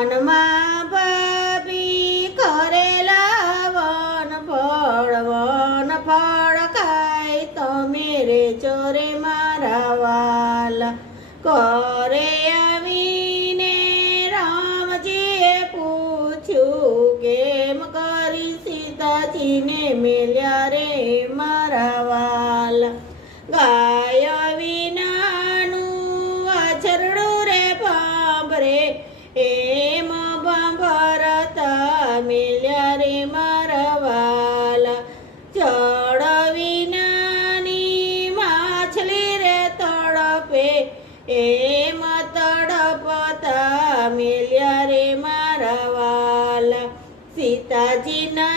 વનમાં પાપી કરેલા વન ફળ ખાય તમે રે ચોરે મારા વાલા કરે આવીને રામજીએ પૂછ્યું કેમ કરી સીતાજીને મેલ્યા રે મારા વાલા ગાય વિનાનું વાછરડું રે ભાંભરે એમ ભાંભરતા મેલ્યા રે મારા વાલા જળ વિનાની માછલી રે તડપે એમ તડપતા મેલ્યા રે મારા વાલા સીતાજીના